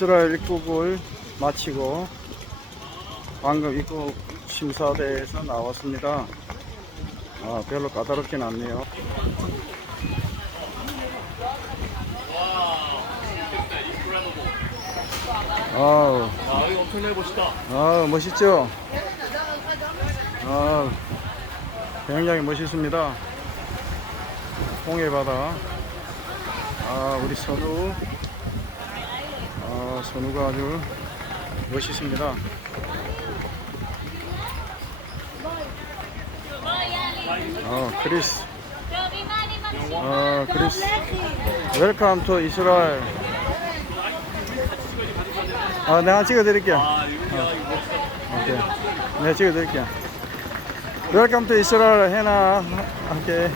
이스라엘 입국을 마치고 방금 입국 심사대에서 나왔습니다. 아, 별로 까다롭진 않네요. 아우, 아 이거 엄청나게 멋있다. 아 멋있죠? 아, 굉장히 멋있습니다. 홍해바다. 아, 우리 선우. 아, 선우가 아주 멋있습니다. 아, 크리스. 아, 크리스. 웰컴 투 이스라엘. 아, 내가 찍어드릴게요. 멋있다. 오케이. 내가 찍어드릴게요. 웰컴 투 이스라엘 해나 함께